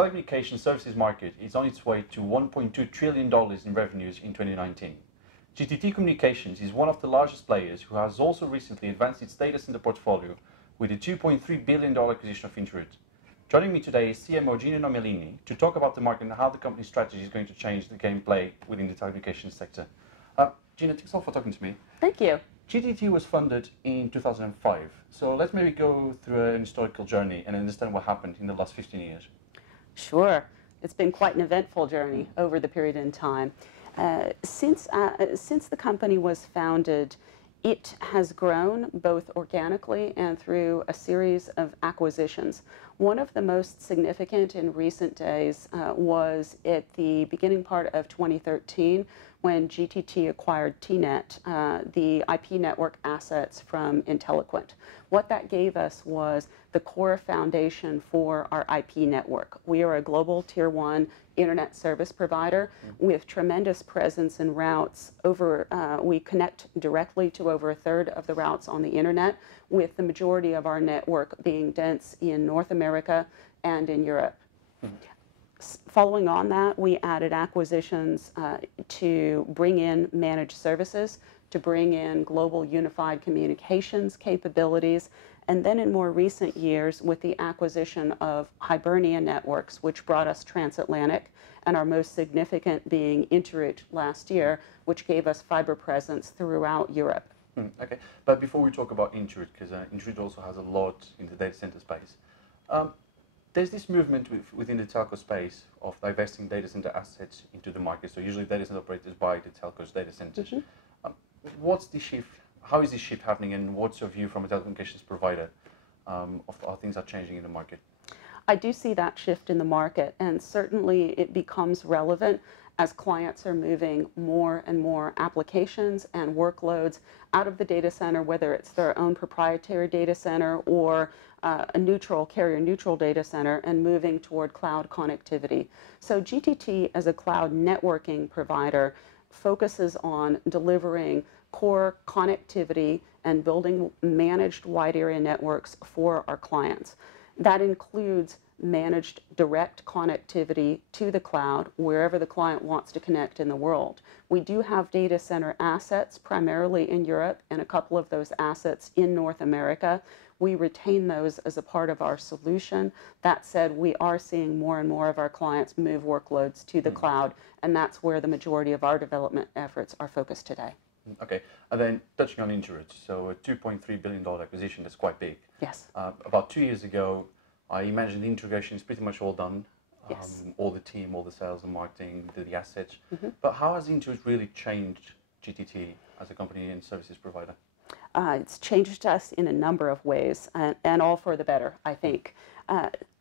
telecommunications services market is on its way to $1.2 trillion in revenues in 2019. GTT Communications is one of the largest players who has also recently advanced its data center portfolio with a $2.3 billion acquisition of Interoute. Joining me today is CMO Gina Nomellini to talk about the market and how the company's strategy is going to change the gameplay within the telecommunications sector. Gina, thanks a lot for talking to me. Thank you. GTT was funded in 2005, so let's maybe go through an historical journey and understand what happened in the last 15 years. Sure. It's been quite an eventful journey over the period in time. Since the company was founded, it has grown both organically and through a series of acquisitions. One of the most significant in recent days was at the beginning part of 2013 when GTT acquired TNet, the IP network assets from Interoute. What that gave us was the core foundation for our IP network. We are a global tier 1 internet service provider with tremendous presence in routes. We connect directly to over a third of the routes on the internet, with the majority of our network being dense in North America and in Europe. Following on that, we added acquisitions to bring in managed services, to bring in global unified communications capabilities, and then in more recent years with the acquisition of Hibernia Networks, which brought us transatlantic, and our most significant being Interoute last year, which gave us fiber presence throughout Europe. Okay, but before we talk about Interoute, because Interoute also has a lot in the data center space, there's this movement within the telco space of divesting data center assets into the market. So usually data center operators buy the telcos data centers. What's the shift? How is this shift happening, and what's your view from a telecommunications provider of how things are changing in the market? I do see that shift in the market, and certainly it becomes relevant as clients are moving more and more applications and workloads out of the data center, whether it's their own proprietary data center or a carrier-neutral data center, and moving toward cloud connectivity. So GTT, as a cloud networking provider, focuses on delivering core connectivity and building managed wide area networks for our clients. That includes managed direct connectivity to the cloud wherever the client wants to connect in the world. We do have data center assets primarily in Europe and a couple of those assets in North America. We retain those as a part of our solution. That said, we are seeing more and more of our clients move workloads to the cloud, and that's where the majority of our development efforts are focused today. Okay, and then touching on Interoute, so a $2.3 billion acquisition, that's quite big. Yes. About 2 years ago, I imagine the integration is pretty much all done. Yes. All the team, all the sales and marketing, the assets. But how has Interoute really changed GTT as a company and services provider? It's changed us in a number of ways, and all for the better, I think.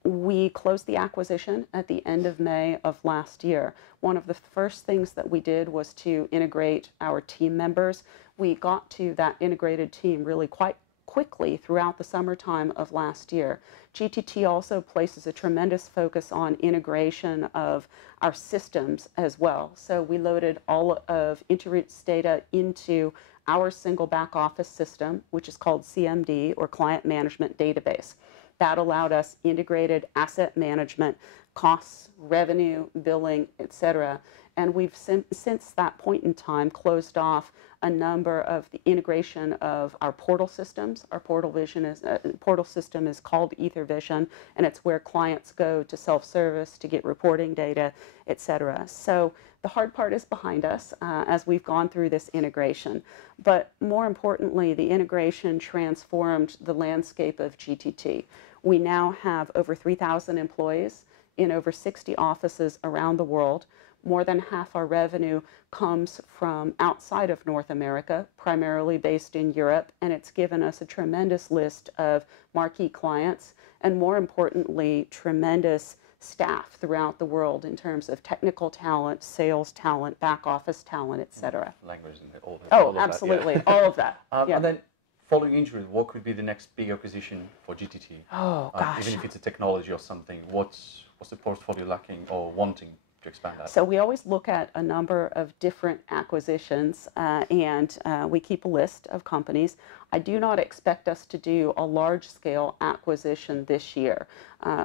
We closed the acquisition at the end of May of last year. One of the first things that we did was to integrate our team members. We got to that integrated team really quite quickly throughout the summertime of last year. GTT also places a tremendous focus on integration of our systems as well. So we loaded all of Interoute's data into our single back office system, which is called CMD, or Client Management Database. That allowed us integrated asset management, costs, revenue, billing, etc. And we've since that point in time closed off a number of the integration of our portal systems. Our portal system is called EtherVision, and it's where clients go to self-service to get reporting data, etc. So the hard part is behind us as we've gone through this integration. But more importantly, the integration transformed the landscape of GTT. We now have over 3,000 employees in over 60 offices around the world. More than half our revenue comes from outside of North America, primarily based in Europe, and it's given us a tremendous list of marquee clients, and more importantly, tremendous staff throughout the world in terms of technical talent, sales talent, back office talent, etc. Language and all that. Oh, absolutely, that, yeah. All of that. Yeah. And then, following Interoute, what could be the next big acquisition for GTT? Oh, gosh. Even if it's a technology or something, what's the portfolio lacking or wanting? to expand that? So we always look at a number of different acquisitions, and we keep a list of companies. I do not expect us to do a large-scale acquisition this year.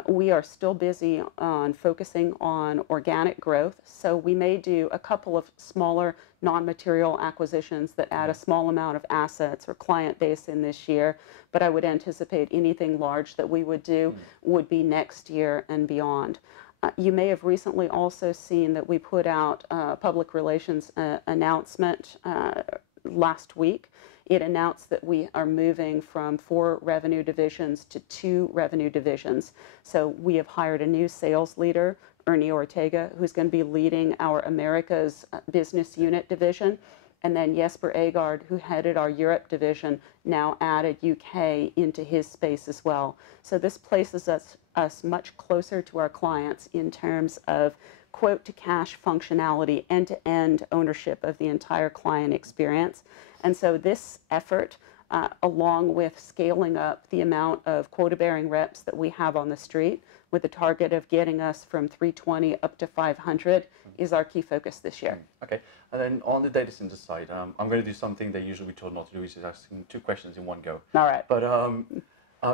We are still busy on focusing on organic growth, so we may do a couple of smaller non-material acquisitions that add a small amount of assets or client base in this year, but I would anticipate anything large that we would do would be next year and beyond. You may have recently also seen that we put out a public relations announcement last week. It announced that we are moving from 4 revenue divisions to 2 revenue divisions. So we have hired a new sales leader, Ernie Ortega, who's going to be leading our Americas business unit division. And then Jesper Agard, who headed our Europe division, now added UK into his space as well. So this places us much closer to our clients in terms of quote-to-cash functionality, end-to-end ownership of the entire client experience. And so this effort, along with scaling up the amount of quota-bearing reps that we have on the street, with the target of getting us from 320 up to 500, is our key focus this year. Okay, and then on the data center side, I'm going to do something that usually we're told not to do, which is asking 2 questions in one go. All right. But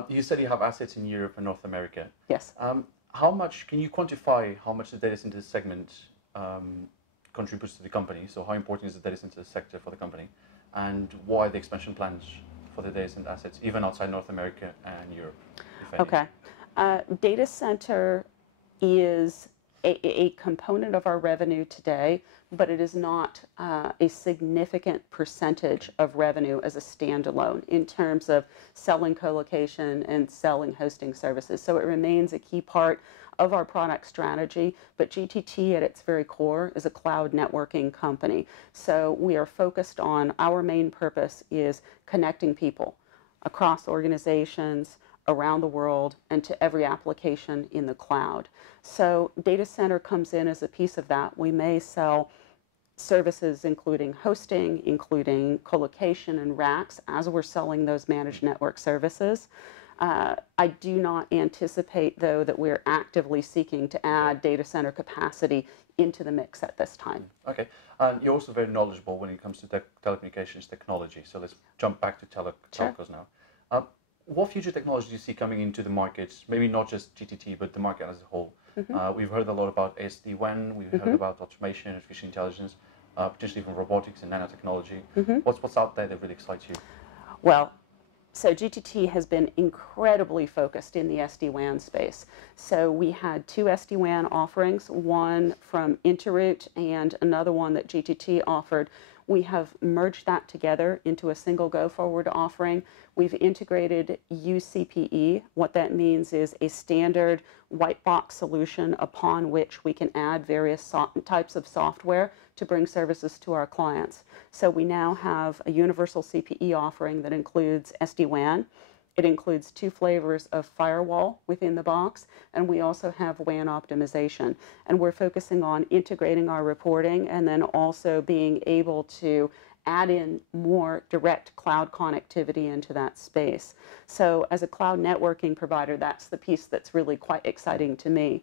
you said you have assets in Europe and North America. Yes. How much, can you quantify how much the data center segment contributes to the company? So how important is the data center sector for the company? And what are the expansion plans for the data center assets, even outside North America and Europe, if any? Okay. Data center is a component of our revenue today, but it is not a significant percentage of revenue as a standalone in terms of selling colocation and selling hosting services. So it remains a key part of our product strategy, but GTT at its very core is a cloud networking company. So we are focused on, our main purpose is connecting people across organizations, around the world, and to every application in the cloud. So data center comes in as a piece of that. We may sell services including hosting, including colocation and racks as we're selling those managed network services. I do not anticipate, though, that we're actively seeking to add data center capacity into the mix at this time. Okay, and you're also very knowledgeable when it comes to telecommunications technology. So let's jump back to telcos now. What future technology do you see coming into the market? Maybe not just GTT, but the market as a whole. We've heard a lot about SD-WAN. We've heard about automation, artificial intelligence, potentially even robotics and nanotechnology. What's out there that really excites you? Well, so GTT has been incredibly focused in the SD-WAN space. So we had 2 SD-WAN offerings, one from Interoute and another one that GTT offered. We have merged that together into a single go-forward offering. We've integrated UCPE. What that means is a standard white box solution upon which we can add various types of software to bring services to our clients. So we now have a universal CPE offering that includes SD-WAN. It includes 2 flavors of firewall within the box, and we also have WAN optimization. And we're focusing on integrating our reporting and then also being able to add in more direct cloud connectivity into that space. So as a cloud networking provider, that's the piece that's really quite exciting to me.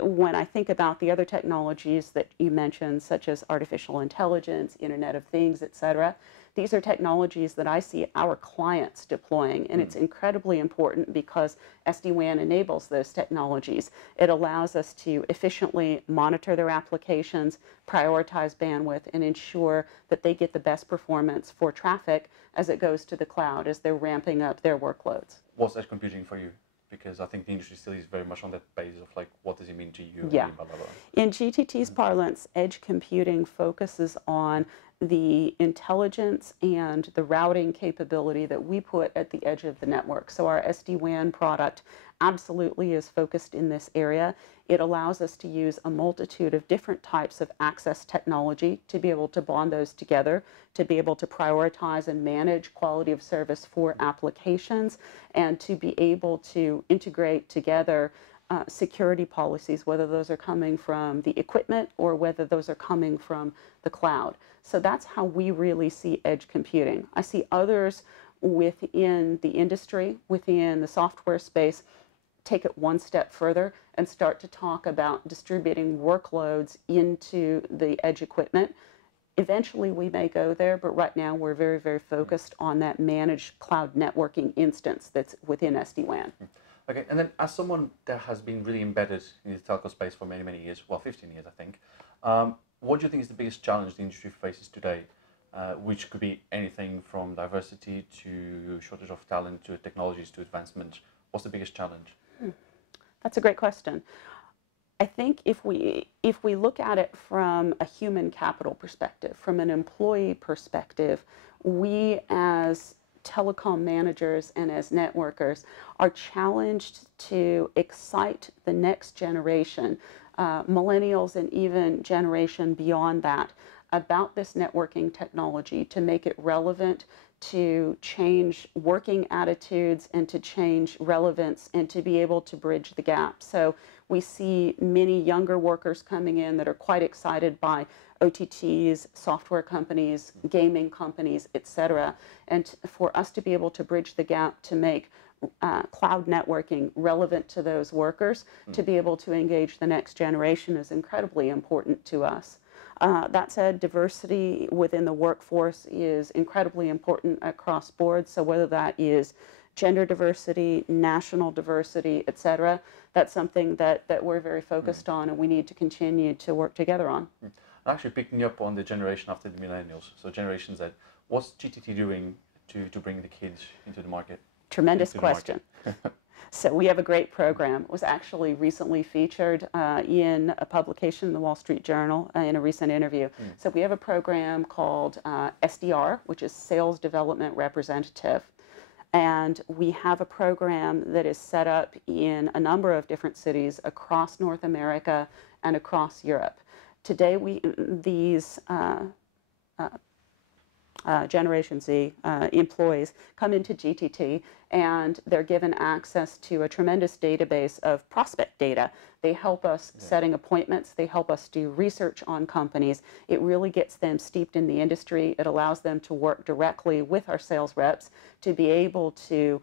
When I think about the other technologies that you mentioned, such as artificial intelligence, Internet of Things, etc., these are technologies that I see our clients deploying, and it's incredibly important because SD-WAN enables those technologies. It allows us to efficiently monitor their applications, prioritize bandwidth, and ensure that they get the best performance for traffic as it goes to the cloud as they're ramping up their workloads. What's edge computing for you? Because I think the industry still is very much on that base of like, what does it mean to you? Yeah. Blah, blah, blah. In GTT's parlance, edge computing focuses on the intelligence and the routing capability that we put at the edge of the network. So our SD-WAN product absolutely is focused in this area. It allows us to use a multitude of different types of access technology to be able to bond those together, to be able to prioritize and manage quality of service for applications, and to be able to integrate together security policies, whether those are coming from the equipment or whether those are coming from the cloud. So that's how we really see edge computing. I see others within the industry, within the software space, take it one step further and start to talk about distributing workloads into the edge equipment. Eventually we may go there, but right now we're very, very focused on that managed cloud networking instance that's within SD-WAN. Okay, and then as someone that has been really embedded in the telco space for many, many years, well, 15 years, I think, what do you think is the biggest challenge the industry faces today, which could be anything from diversity to shortage of talent to technologies to advancement? What's the biggest challenge? That's a great question. I think if we look at it from a human capital perspective, from an employee perspective, we as telecom managers and as networkers are challenged to excite the next generation, millennials and even generation beyond that, about this networking technology, to make it relevant, to change working attitudes and to change relevance and to be able to bridge the gap. So we see many younger workers coming in that are quite excited by OTTs, software companies, gaming companies, etc. And for us to be able to bridge the gap to make cloud networking relevant to those workers, to be able to engage the next generation is incredibly important to us. That said, diversity within the workforce is incredibly important across boards. So whether that is gender diversity, national diversity, etc., that's something that we're very focused on and we need to continue to work together on. Actually picking up on the generation after the millennials, so Generation Z, what's GTT doing to bring the kids into the market? Tremendous question. So we have a great program. It was actually recently featured in a publication in the Wall Street Journal in a recent interview. So we have a program called SDR, which is Sales Development Representative. And we have a program that is set up in a number of different cities across North America and across Europe. Today, these Generation Z employees come into GTT and they're given access to a tremendous database of prospect data. They help us setting appointments. They help us do research on companies. It really gets them steeped in the industry. It allows them to work directly with our sales reps to be able to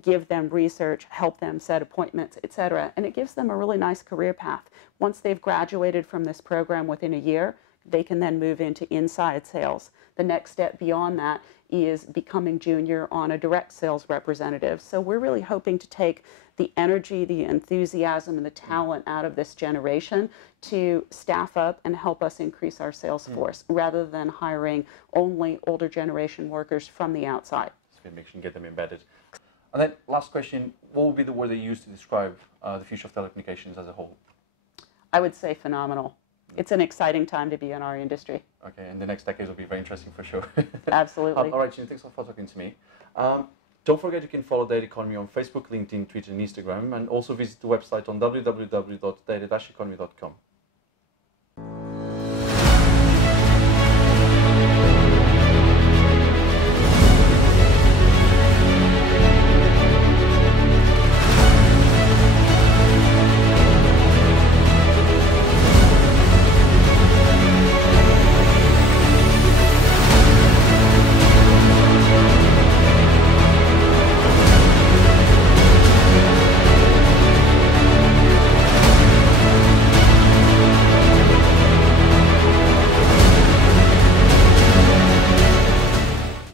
give them research, help them set appointments, etc. And it gives them a really nice career path. Once they've graduated from this program within a year, they can then move into inside sales. The next step beyond that is becoming junior on a direct sales representative. So we're really hoping to take the energy, the enthusiasm, and the talent out of this generation to staff up and help us increase our sales force rather than hiring only older generation workers from the outside. So make sure you get them embedded. And then last question, what would be the word they use to describe the future of telecommunications as a whole? I would say phenomenal. It's an exciting time to be in our industry. Okay, and the next decade will be very interesting for sure. Absolutely. All right, Gina, thanks for talking to me. Don't forget you can follow Data Economy on Facebook, LinkedIn, Twitter, and Instagram, and also visit the website on www.data-economy.com.